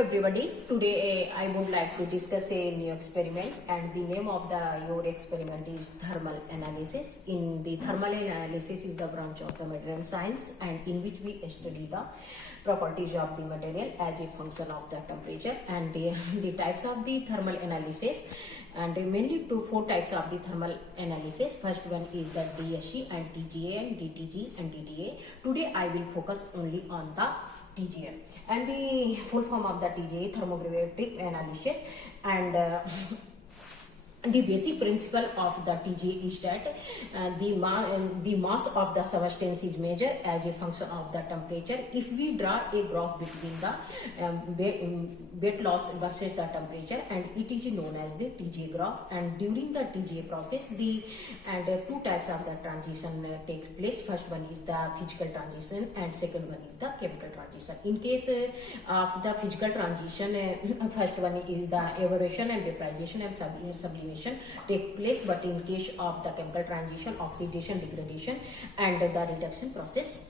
everybody. Today I would like to discuss a new experiment, and the name of your experiment is thermal analysis. In the thermal analysis is the branch of the material science, and in which we study the properties of the material as a function of the temperature and the types of the thermal analysis, and mainly four types of the thermal analysis. First one is the DSC and TGA and DTG and DTA. Today I will focus only on the TGA, and the full form of the TGA, thermogravimetric analysis, and the basic principle of the TGA is that the mass of the substance is measured as a function of the temperature. If we draw a graph between the weight loss versus the temperature, and it is known as the TGA graph, and during the TGA process two types of the transition takes place. First one is the physical transition and second one is the chemical transition. In case of the physical transition, first one is the evaporation and vaporization and sublimation take place, but in case of the chemical transition, oxidation, degradation and the reduction process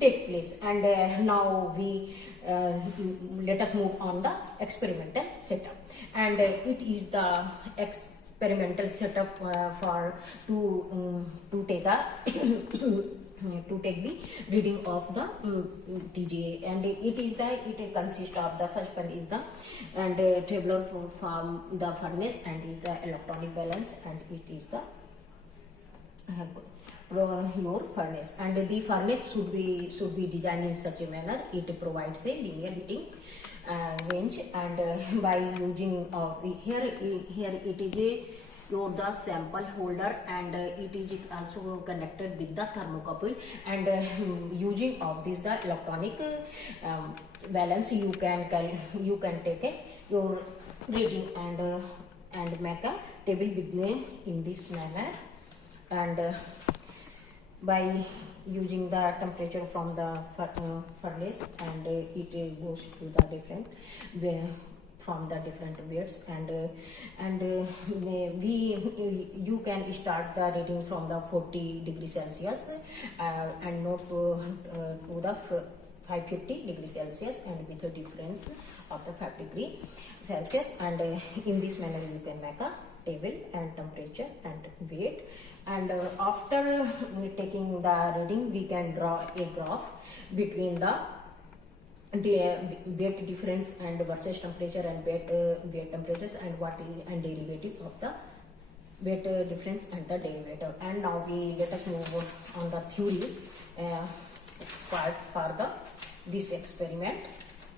take place. And now we let us move on the experimental setup, and it is the experimental setup for to take a to take the reading of the TGA, and it consists of the first one is the tabular from the furnace, and is the electronic balance, and it is the your furnace, and the furnace should be designed in such a manner it provides a linear heating range, and by using here it is a the sample holder, and it is also connected with the thermocouple, and using of this the electronic balance you can take your reading and make a table between in this manner, and by using the temperature from the furnace, and it goes to the different from the different weights, and you can start the reading from the 40 degrees Celsius and not to the 550 degrees Celsius, and with a difference of the 5 degree Celsius, and in this manner you can make a table and temperature and weight, and after taking the reading we can draw a graph between the weight difference and versus temperature and weight temperatures, and what is and derivative of the weight difference and the derivative. And now let us move on the theory part for this experiment,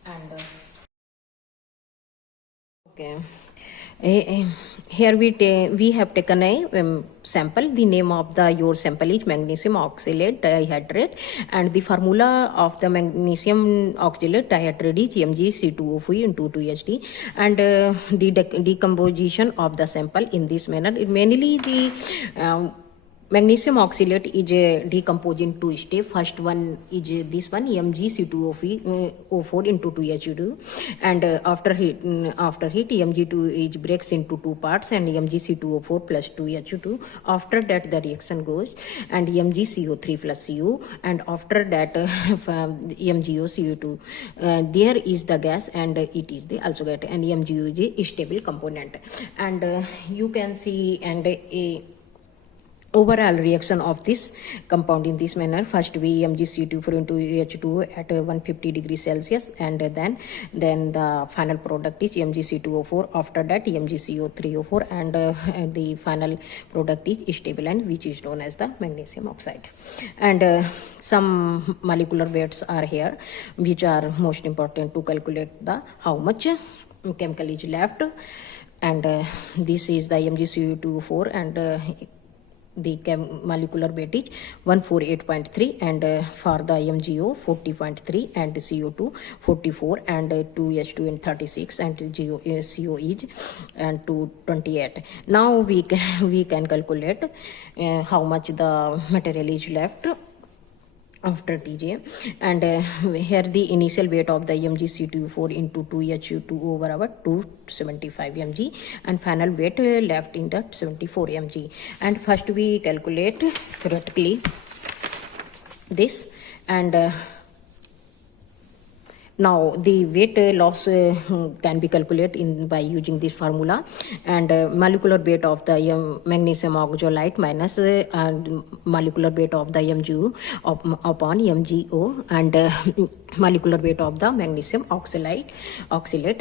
and okay. Here we have taken a sample. The name of your sample is magnesium oxalate dihydrate, and the formula of the magnesium oxalate dihydrate is Mg(C2O4) into 2Hd, and the decomposition of the sample in this manner. Mainly the magnesium oxalate is decomposed in two steps. First one is this one, Mg(C2O4) into 2H2, and after heat Mg2 is breaks into two parts, and Mg(C2O4) plus 2H2. After that the reaction goes, and MgCO3 plus Cu, and after that MgO CO2. There is the gas, and it is the also get, and MgO is a stable component, and you can see and a overall reaction of this compound in this manner. First we MgCO2 into H2 at 150 degrees Celsius, and then the final product is MgC2O4. After that MgCO3O4, and the final product is stable, and which is known as the magnesium oxide. And some molecular weights are here, which are most important to calculate the how much chemical is left, and this is the MgCO2O4, and the molecular weight is 148.3, and for the MgO 40.3, and CO2 44, and 2H2 in 36, and CO is and 228. Now we can calculate how much the material is left after TGA, and here the initial weight of the MgCO4 into 2H2 over our 275 mg, and final weight left in the 74 mg. And first we calculate theoretically this, and Now the weight loss can be calculated by using this formula, and molecular weight of the magnesium oxalate minus molecular weight of the MgO upon MgO, and molecular weight of the magnesium oxalate,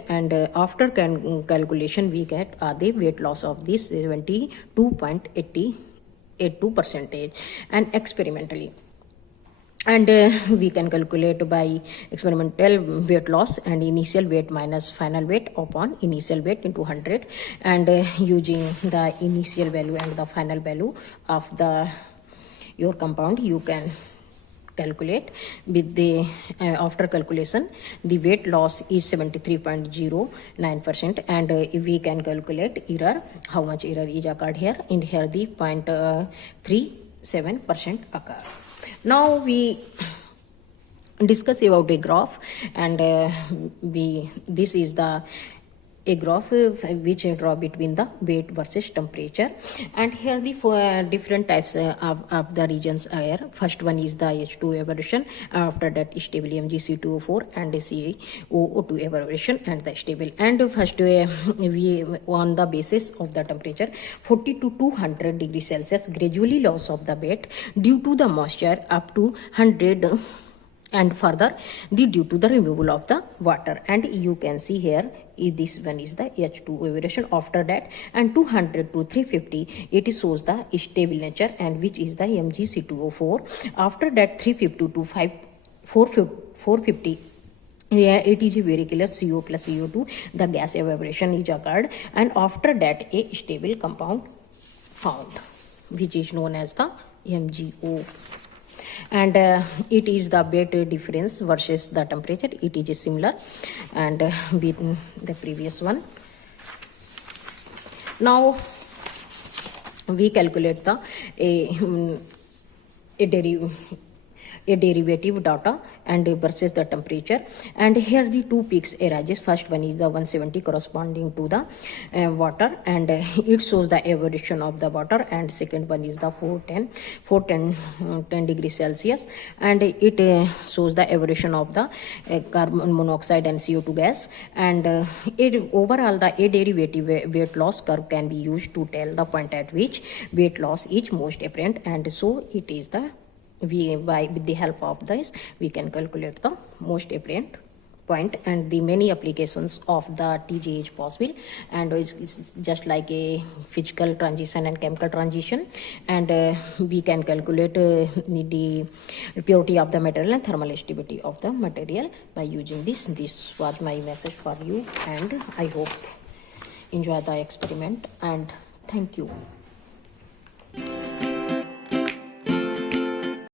and after calculation we get the weight loss of this 72.82%, and experimentally. And we can calculate by experimental weight loss and initial weight minus final weight upon initial weight into 100, and using the initial value and the final value of your compound, you can calculate with the after calculation the weight loss is 73.09%, and if we can calculate error, how much error is occurred here, and here the 0.37% occur. Now we discuss about a graph, and this is a graph which I draw between the weight versus temperature, and here the different types of the regions are here. First one is the H2 evaporation, after that stable MgC2O4 and CO2 evaporation and the stable. And first we on the basis of the temperature 40 to 200 degrees Celsius, gradually loss of the weight due to the moisture up to 100, and further due to the removal of the water. And you can see here this one is the H2 evaporation. After that, and 200 to 350 it shows the stable nature, and which is the MgC2O4. After that 350 to 450, yeah, it is very clear CO plus CO2, the gas evaporation is occurred, and after that a stable compound found, which is known as the MgO. And it is the weight difference versus the temperature, it is similar, and with the previous one. Now we calculate the a derivative data and versus the temperature, and here the two peaks arises. First one is the 170 corresponding to the water, and it shows the evaporation of the water, and second one is the 410 degrees Celsius, and it shows the evaporation of the carbon monoxide and CO2 gas, and it overall the a derivative weight loss curve can be used to tell the point at which weight loss is most apparent, and so it is the with the help of this we can calculate the most apparent point. And the many applications of the TJ is possible, and it's just like a physical transition and chemical transition, and we can calculate the purity of the material and thermal stability of the material by using this. This was my message for you, and I hope enjoy the experiment, and thank you.